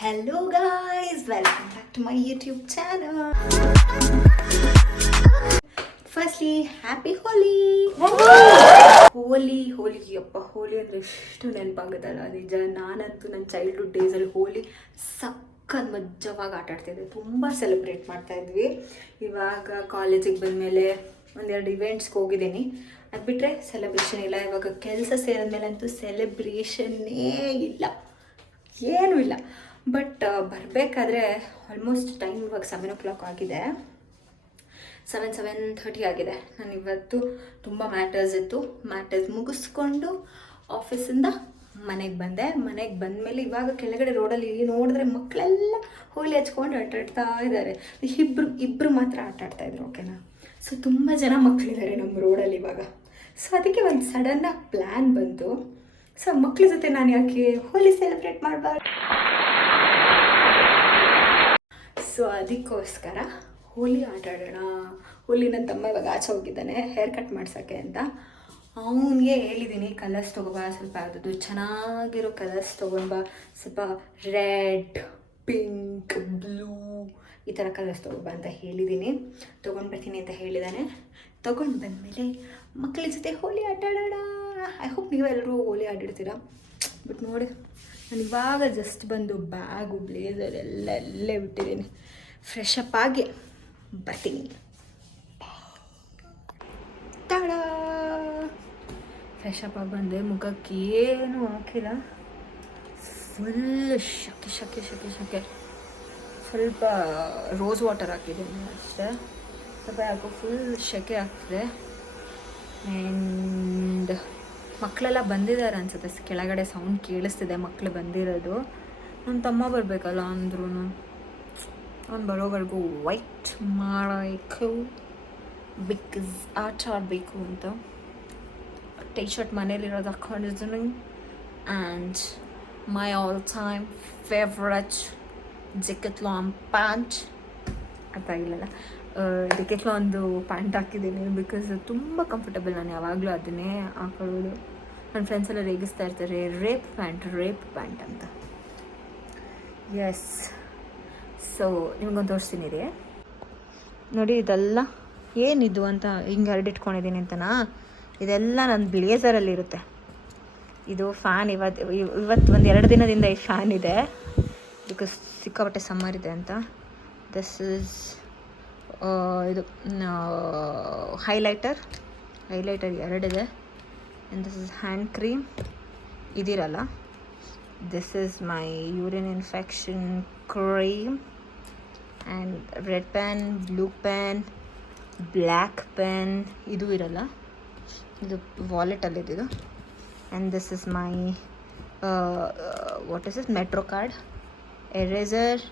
Hello guys, welcome back to my YouTube channel. Firstly, happy Holi. ಹೋಲಿ ಅಪ್ಪ, ಹೋಲಿ ಅಂದರೆ ಎಷ್ಟು ನೆನಪಾಗುತ್ತಲ್ಲ ನಿಜ. ನಾನಂತೂ ನನ್ನ ಚೈಲ್ಡ್ಹುಡ್ ಡೇಸಲ್ಲಿ ಹೋಲಿ ಸಕ್ಕತ್ ಮಜ್ಜವಾಗಿ ಆಟಾಡ್ತಿದ್ದೆ, ತುಂಬ ಸೆಲೆಬ್ರೇಟ್ ಮಾಡ್ತಾಯಿದ್ವಿ. ಇವಾಗ ಕಾಲೇಜಿಗೆ ಬಂದಮೇಲೆ ಒಂದೆರಡು ಇವೆಂಟ್ಸ್ಗೆ ಹೋಗಿದ್ದೀನಿ, ಅದು ಬಿಟ್ಟರೆ ಸೆಲೆಬ್ರೇಷನ್ ಇಲ್ಲ. ಇವಾಗ ಕೆಲಸ ಸೇರಿದ್ಮೇಲೆ ಅಂತೂ ಸೆಲೆಬ್ರೇಷನ್ನೇ ಇಲ್ಲ, ಏನೂ ಇಲ್ಲ. ಬಟ್ ಬರಬೇಕಾದ್ರೆ ಆಲ್ಮೋಸ್ಟ್ ಟೈಮ್ ಇವಾಗ 7 o'clock ಆಗಿದೆ, 7:30 ಆಗಿದೆ. ನಾನು ಇವತ್ತು ತುಂಬ ಮ್ಯಾಟರ್ಸ್ ಇತ್ತು, ಮ್ಯಾಟರ್ಸ್ ಮುಗಿಸ್ಕೊಂಡು ಆಫೀಸಿಂದ ಮನೆಗೆ ಬಂದೆ. ಮನೆಗೆ ಬಂದಮೇಲೆ ಇವಾಗ ಕೆಳಗಡೆ ರೋಡಲ್ಲಿ ನೋಡಿದ್ರೆ ಮಕ್ಕಳೆಲ್ಲ ಹೋಲಿ ಹಚ್ಕೊಂಡು ಆಟಾಡ್ತಾ ಇದ್ದಾರೆ. ಇಬ್ಬರು ಮಾತ್ರ ಆಟಾಡ್ತಾಯಿದ್ರು, ಓಕೆನಾ. ಸೊ ತುಂಬ ಜನ ಮಕ್ಕಳಿದ್ದಾರೆ ನಮ್ಮ ರೋಡಲ್ಲಿ ಇವಾಗ. ಸೊ ಅದಕ್ಕೆ ಒಂದು ಸಡನ್ನಾಗಿ ಪ್ಲ್ಯಾನ್ ಬಂತು, ಸೊ ಮಕ್ಕಳ ಜೊತೆ ನಾನು ಯಾಕೆ ಹೋಲಿ ಸೆಲೆಬ್ರೇಟ್ ಮಾಡಬಾರ್ದು. ಸೊ ಅದಕ್ಕೋಸ್ಕರ ಹೋಲಿ ಆಟಾಡೋಣ. ಹೋಲಿ ನನ್ನ ತಮ್ಮ ಇವಾಗ ಆಚೆ ಹೋಗಿದ್ದಾನೆ ಹೇರ್ ಕಟ್ ಮಾಡ್ಸೋಕ್ಕೆ ಅಂತ. ಅವನಿಗೆ ಹೇಳಿದ್ದೀನಿ ಕಲರ್ಸ್ ತೊಗೊಬಾ, ಸ್ವಲ್ಪ ಯಾವುದಾದ್ರು ಚೆನ್ನಾಗಿರೋ ಕಲರ್ಸ್ ತೊಗೊಂಡ್ಬಾ, ಸ್ವಲ್ಪ ರೆಡ್, ಪಿಂಕ್, ಬ್ಲೂ ಈ ಥರ ಕಲರ್ಸ್ ತೊಗೊಬಾ ಅಂತ ಹೇಳಿದ್ದೀನಿ. ತೊಗೊಂಡು ಬರ್ತೀನಿ ಅಂತ ಹೇಳಿದ್ದಾನೆ. ತೊಗೊಂಡು ಬಂದಮೇಲೆ ಮಕ್ಕಳ ಜೊತೆ ಹೋಲಿ ಆಟಾಡೋಣ. ಐ ಹೋಪ್ ನೀವೆಲ್ಲರೂ ಹೋಲಿ ಆಡಿರ್ತೀರ. ಬಟ್ ನೋಡಿ, ನಾನು ಇವಾಗ ಜಸ್ಟ್ ಬಂದು ಬ್ಯಾಗು, ಬ್ಲೇಸರ್ ಎಲ್ಲೇ ಬಿಟ್ಟಿದ್ದೀನಿ. ಫ್ರೆಶ್ ಅಪ್ ಆಗಿ ಬರ್ತೀನಿ. ತಾಡ ಫ್ರೆಶ್ ಅಪ್ ಆಗಿ ಬಂದೆ, ಮುಖಕ್ಕೆ ಏನೂ ಹಾಕಿಲ್ಲ, ಫುಲ್ ಶಕೆ. ಸ್ವಲ್ಪ ರೋಸ್ ವಾಟರ್ ಹಾಕಿದ್ದೀನಿ ಅಷ್ಟೇ. ಸ್ವಲ್ಪ ಯಾಕೋ ಫುಲ್ ಶೆಕೆ ಆಗ್ತಿದೆ. ಆ್ಯಂಡ್ ಮಕ್ಕಳೆಲ್ಲ ಬಂದಿದ್ದಾರೆ ಅನ್ಸುತ್ತೆ, ಕೆಳಗಡೆ ಸೌಂಡ್ ಕೇಳಿಸ್ತಿದೆ ಮಕ್ಕಳು ಬಂದಿರೋದು. ನನ್ನ ತಮ್ಮ ಬರಬೇಕಲ್ಲ ಅಂದ್ರೂ ಅವ್ನು ಬರೋವರೆಗೂ ವೈಟ್ ಮಾಡಬೇಕು, ಬಿಕಾಸ್ ಆಟ ಆಡಬೇಕು ಅಂತ. ಟೀ ಶರ್ಟ್ ಮನೇಲಿರೋದು ಹಾಕೊಂಡಿದ್ದೀನಿ. And my all time favourite Decathlon pant, ಅರ್ಥ ಆಗಿಲ್ಲಲ್ಲ, ಡಿಕೆತ್ಲಾನ್ದು ಪ್ಯಾಂಟ್ ಹಾಕಿದ್ದೀನಿ ಬಿಕಾಸ್ ತುಂಬ ಕಂಫರ್ಟಬಲ್. ನಾನು ಯಾವಾಗಲೂ ಅದನ್ನೇ ಹಾಕೊಳ್ಳೋದು. ನನ್ನ ಫ್ರೆಂಡ್ಸ್ ಎಲ್ಲ ರೇಗಿಸ್ತಾ ಇರ್ತಾರೆ ರೇಪ್ ಪ್ಯಾಂಟ್ ಅಂತ. ಎಸ್, ಸೊ ನಿಮಗೊಂದು ತೋರಿಸ್ತೀನಿ ರೀ. ನೋಡಿ, ಇದೆಲ್ಲ ಏನಿದು ಅಂತ ಹಿಂಗೆ ಹರಡಿಟ್ಕೊಂಡಿದ್ದೀನಿ ಅಂತನಾ. ಇದೆಲ್ಲ ನನ್ನ ಬ್ಲೇಸರಲ್ಲಿರುತ್ತೆ. ಇದು ಫ್ಯಾನ್ ಇವತ್ತು ಒಂದು 2 ದಿನದಿಂದ ಈ ಫ್ಯಾನ್ ಇದೆ, ಬಿಕಾಸ್ ಸಿಕ್ಕಾಪಟ್ಟೆ ಸಮ್ಮರ್ ಇದೆ ಅಂತ. ದಿಸ್ ಇಸ್ ಇದು ಹೈಲೈಟರ್ 2 ಇದೆ. And this is hand cream ಇದಿರಲ್ಲ. This is my urine infection cream. And red pen, blue pen, black pen ಇದು ಇರಲ್ಲ, ಇದು ವಾಲೆಟಲ್ಲಿದ್ದು. And this is my what is is metro card, eraser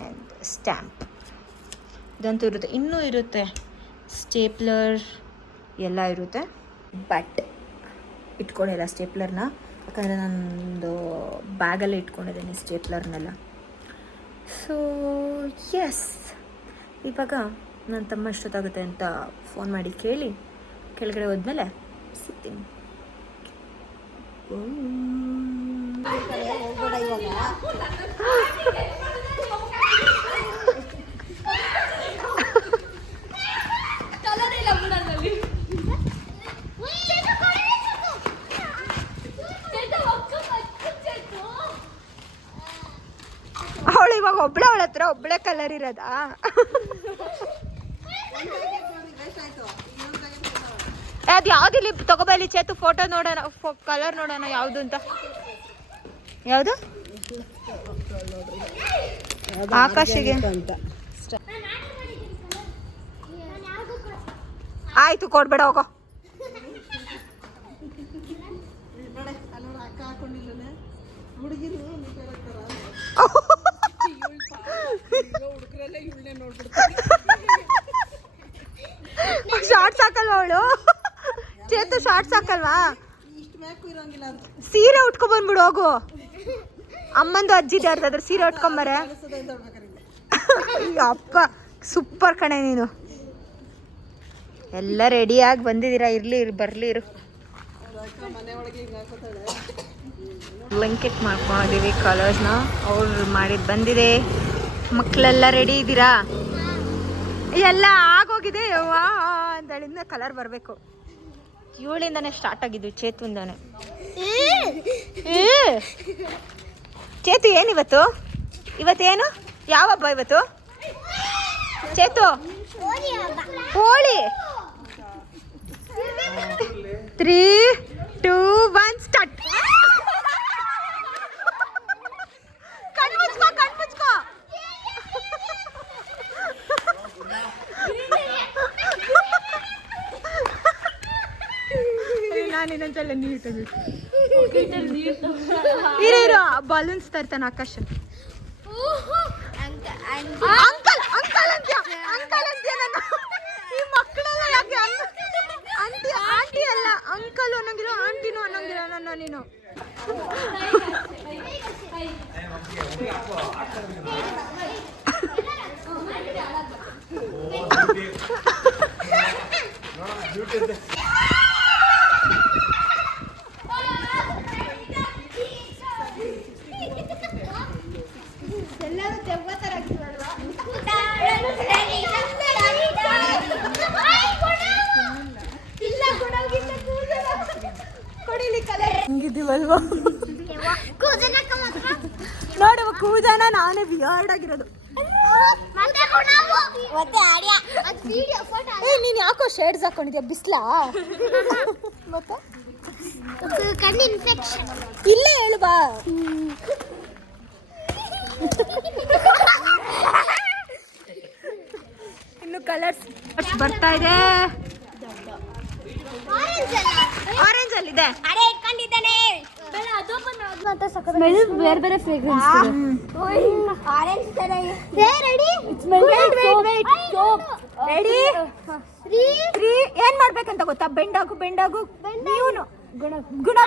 and stamp. ಇದಂತೂ ಇರುತ್ತೆ, ಇನ್ನೂ ಇರುತ್ತೆ, ಸ್ಟೇಪ್ಲರ್ ಎಲ್ಲ ಇರುತ್ತೆ. ಬಟ್ ಇಟ್ಕೊಂಡಿಲ್ಲ ಸ್ಟೇಪ್ಲರ್ನ, ಯಾಕಂದರೆ ನಾನೊಂದು ಬ್ಯಾಗಲ್ಲೇ ಇಟ್ಕೊಂಡಿದ್ದೀನಿ ಸ್ಟೇಪ್ಲರ್ನೆಲ್ಲ. ಸೊ ಎಸ್, ಇವಾಗ ನನ್ನ ತಮ್ಮ ಎಷ್ಟೊತ್ತಾಗುತ್ತೆ ಅಂತ ಫೋನ್ ಮಾಡಿ ಕೇಳಿ ಕೆಳಗಡೆ ಹೋದ್ಮೇಲೆ ಸಿಗ್ತೀನಿ. ಅವಳು ಇವಾಗ ಅವಳ ಹತ್ರ ಒಬ್ಬಳೆ ಕಲರ್ ಇರೋದಾ? ಅದು ಯಾವ್ದು ಇಲ್ಲಿ ತಗೋಬಲ್ಲಿ ಚೇತು, ಫೋಟೋ ನೋಡೋಣ, ಕಲರ್ ನೋಡೋಣ ಯಾವುದು ಅಂತ. ಯಾವುದು? ಆಕಾಶಿಗೆ ಆಯ್ತು, ಕೊಡ್ಬೇಡ, ಹೋಗೋ. ಶಾರ್ಟ್ಸ್ ಹಾಕಲ್ವಾ ಅವಳು? ಚೇತು ಶಾರ್ಟ್ಸ್ ಹಾಕಲ್ವಾ? ಸೀರೆ ಉಟ್ಕೊಂಡ್ಬಂದ್ಬಿಡು, ಹೋಗು. ಅಮ್ಮಂದು ಅಜ್ಜಿದ ಯಾರ್ದಾದ್ರೆ ಸೀರೆ ಉಟ್ಕೊಂಬರೆ. ಅಪ್ಪ ಸೂಪರ್ ಕಣೆ ನೀನು. ಎಲ್ಲ ರೆಡಿಯಾಗಿ ಬಂದಿದ್ದೀರಾ, ಬರಲಿ ಇರು. ಬ್ಲಾಂಕೆಟ್ ಮಾಡ್ಕೊಂಡಿದ್ದೀವಿ ಕಲರ್ಸ್ನ. ಅವ್ರು ಮಾಡಿದ್ದು ಬಂದಿದೆ. ಮಕ್ಕಳೆಲ್ಲ ರೆಡಿ ಇದ್ದೀರಾ? ಎಲ್ಲ ಆಗೋಗಿದೆ ವಾ ಅಂತೇಳಿಂದ ಕಲರ್ ಬರಬೇಕು. ಇವಳಿಂದಾನೆ ಸ್ಟಾರ್ಟ್ ಆಗಿದ್ದು, ಚೇತುವಿಂದಾನೆ. ಚೇತು ಏನಿವತ್ತು? ಇವತ್ತೇನು? ಯಾವ ಹಬ್ಬ ಇವತ್ತು ಚೇತು? ಹೋಳಿ. 3, 2, 1 ಸ್ಟಾರ್ಟ್. ಕಣ್ಮುಚ್ಕೋ ಕಣ್ಮುಚ್ಕೋ. ನಾನು ಇನ್ನೊಂದ್ಸಲ ನೀರು ತಗೋಬೇಕು. ಇರೋ ಬಲೂನ್ಸ್ ತರ್ತಾನೆ ಆಕಾಶ. ಅಂಕಲ್ ಅಂಕಲ್ ಅಂತ್ಯ ಅಂಕಲ್ ಅಂತ್ಯ. ನನ್ನ ಈ ಮಕ್ಕಳೆಲ್ಲ ಯಾಕೆ ಆಂಟಿ ಆಂಟಿ ಅಲ್ಲ ಅಂಕಲ್ ಅನ್ನೋಂಗಿಲ್ಲ, ಆಂಟಿನೂ ಅನ್ನೋಂಗಿಲ್ಲ ನನ್ನ ನೀನು. ಹಿಂಗಿದ್ದೀವಲ್ವ ನೋಡುವ ಕೂದನ ನಾನೇ ವಿಯರ್ಡ್ ಆಗಿರೋದು. ನೀನ್ ಯಾಕೋ ಶೇಡ್ಸ್ ಹಾಕೊಂಡಿದ್ಯಾ? ಬಿಸ್ಲಾ? ಮತ್ತೆ ಇಲ್ಲೇ ಹೇಳು ಬಾ. ಇನ್ನು ಕಲರ್ಸ್ ಬರ್ತಾ ಇದೆ. ಆರೆಂಜ್ ಅಲ್ಲಿ ಇದೆ. ಬೇರೆ ಬೇರೆ ಫ್ರೇಗ್ರೆನ್ಸ್. ಆರೆಂಜ್ ತರ ಇದೆ. ರೆಡಿ? It's ready? 3 ಏನ್ ಮಾಡ್ಬೇಕಂತ ಗೊತ್ತಾ? ಬೆಂಡಾಗು ಬೆಂಡಾಗು. ನೀನು ಗುಣ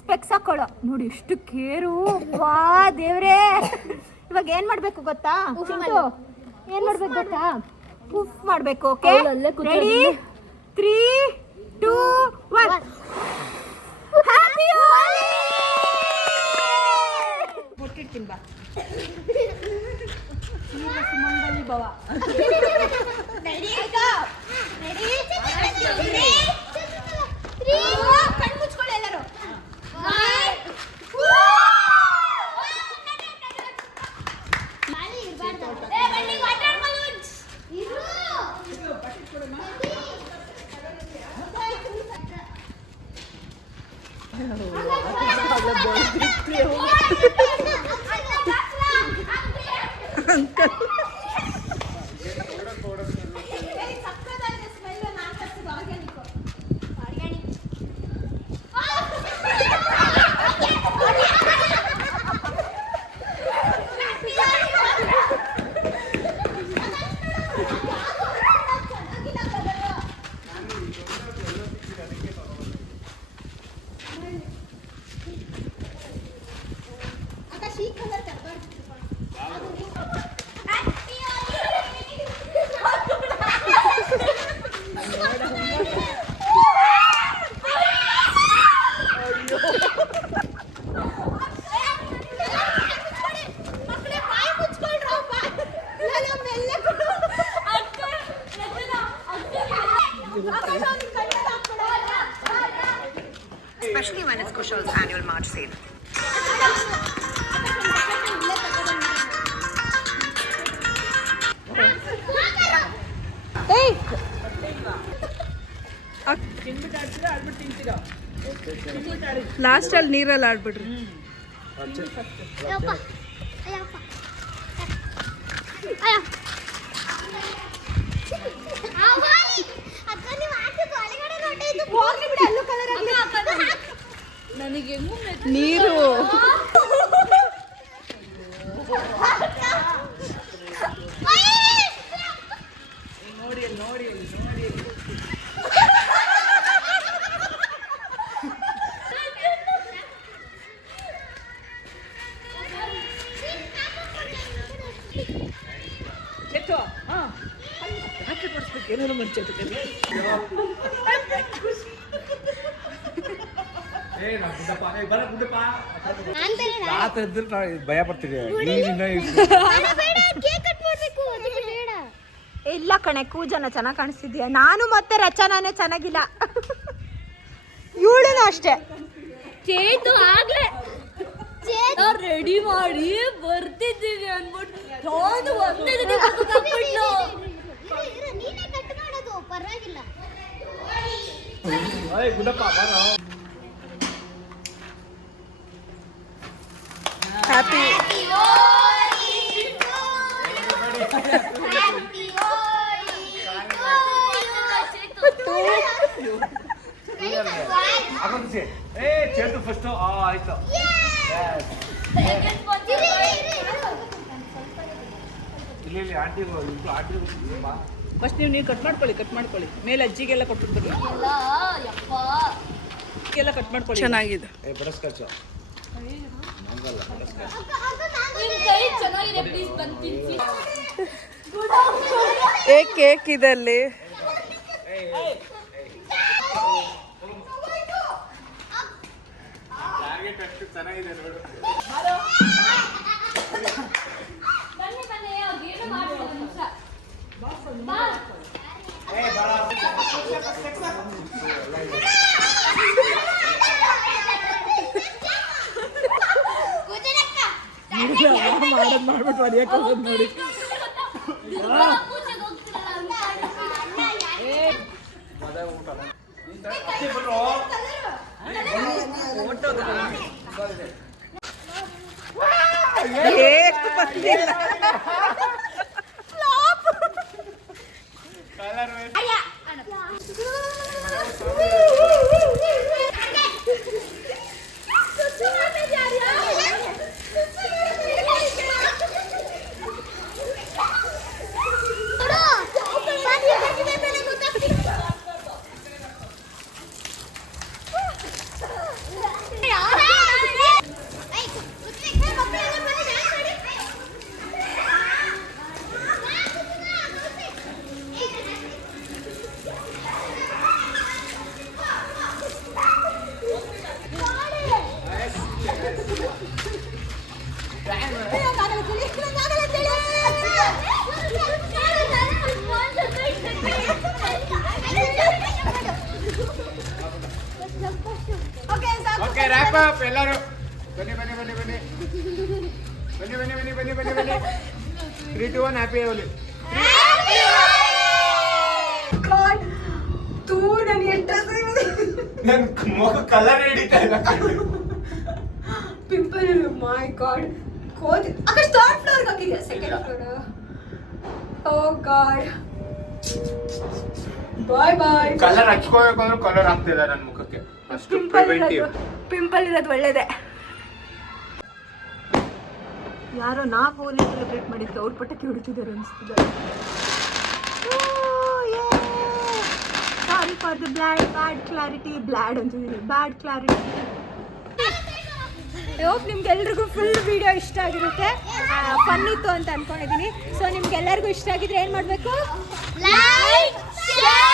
ಸ್ಪೆಕ್ಸ್ ಹಾಕೊಳ್ಳೋ. ನೋಡಿ ಎಷ್ಟು ಕೇರು. ವಾ ದೇವ್ರೇ. ಇವಾಗ ಏನ್ ಮಾಡ್ಬೇಕು ಗೊತ್ತಾ? ಏನ್ ಮಾಡ್ಬೇಕು ಗೊತ್ತಾ? ಉಫ್ ಮಾಡ್ಬೇಕು. Okay ready? 3, 2, 1 ಹ್ಯಾಪಿ ಹೋಲಿ. ಮುಟ್ಟಿಡ್ತೀನಿ ಬಾ. ಸುಮಂಗಲಿ ಭವ. ರೆಡಿ? ಕಣ್ಣು ಮುಚ್ಕೊಳ್ಳಿ ಎಲ್ಲರೂ. Especially when it's Kushal's annual March sale. Hey! Last ಅಲ್ಲಿ ನೀರಲ್ಲಿ ಆಡ್ಬಿಡ್ರಿ. ನೀರು ಏನಾರು ಮುಂಚೆ ಭಯ ಪಡ್ತೀವಿ ಇಲ್ಲ ಕಣೆ ಕೂಜನ ಚೆನ್ನಾಗಿ ಕಾಣಿಸ್ತಿದ್ಯಾ. ನಾನು ಮತ್ತೆ ರಚನಾನೇ ಚೆನ್ನಾಗಿಲ್ಲ. ಇವಳು ಅಷ್ಟೇ. ಚೇತು ಆಗ್ಲೇ ರೆಡಿ ಮಾಡಿ ಬರ್ತಿದ್ದೀವಿ ಅನ್ಬಿಟ್ಟು ಒಂದೇ ದಿನ ಪರವಾಗಿಲ್ಲ. ಹ್ಯಾಪಿ ಚೇತು ಫಸ್ಟ್ ಆಯ್ತು. ಇಲ್ಲಿ ಆಂಟಿ ಫಸ್ಟ್ ನೀವು ಕಟ್ ಮಾಡ್ಕೊಳ್ಳಿ ಮೇಲೆ ಅಜ್ಜಿಗೆಲ್ಲ ಕೊಟ್ಬಿಡ್ತೀವಿ ಎಲ್ಲ ಕಟ್ ಮಾಡ್ಕೊಳ್ಳಿ. ಚೆನ್ನಾಗಿದೆ. ಬಡಸ್ಕಚ್ಚು ಚೆನ್ನಾಗಿದೆ ಪ್ಲೀಸ್ ಬಂದು ತಿನ್ಸಿ. ಕೇಕ್ ಇದಲ್ಲಿ ಚೆನ್ನಾಗಿದೆ ನೋಡು. ಬನ್ನಿ ಬನ್ನಿ ಏನು ಮಾಡ್ತೀವಿ ಒಂದು ನಿಮಿಷ. ಮಾಡ್ಬಿಟ್ಟು ಅಡಿಯಕ್ಕೆ ನೋಡಿ. ಓಕೆ ರ್ಯಾಪ್ ಅಪ್ ಎಲ್ಲರೂ. ಬನ್ನಿ 3 2 1 ಹ್ಯಾಪಿ ಹೋಲಿ. ನನ್ನ ಮುಖ ಕಲರ್ ಹಿಡಿತಾ ಇಲ್ಲ. ಪಿಂಪಲ್. My god. ಕೋತಿ ಅಕ್ಕ ಥರ್ಡ್ ಫ್ಲೋರ್ ಹಾಕಿದ್ಯಾ? Second floor. Oh god. Boy. Colour ಹಚ್ಕೋಬೇಕು ಅಂದ್ರೆ ಕಲರ್ ಆಗ್ತಿಲ್ಲ ನನ್ನ ಮುಖಕ್ಕೆ. ಅಷ್ಟು ಪ್ರಿವೆಂಟಿವ್. ಪಿಂಪಲ್ ಇರೋದು ಒಳ್ಳೇದೇ. ಯಾರೋ ನಾವು ಹೋಲಿ ಸೆಲೆಬ್ರೇಟ್ ಮಾಡಿದ್ಕೆ ಅವ್ರ ಪಟ್ಟಕ್ಕೆ ಹೊಡಿತಿದ್ದಾರೆ ಅನಿಸ್ತಿದ್ದಾರೆ. Sorry for the bad clarity. Bad clarity. Hope ನಿಮ್ಗೆಲ್ರಿಗೂ ಫುಲ್ ವಿಡಿಯೋ ಇಷ್ಟ ಆಗಿರುತ್ತೆ. ಫನ್ ಇತ್ತು ಅಂತ ಅನ್ಕೊಂಡಿದ್ದೀನಿ. ಸೊ ನಿಮ್ಗೆಲ್ಲರಿಗೂ ಇಷ್ಟ ಆಗಿದ್ರೆ ಏನು ಮಾಡಬೇಕು? Like, share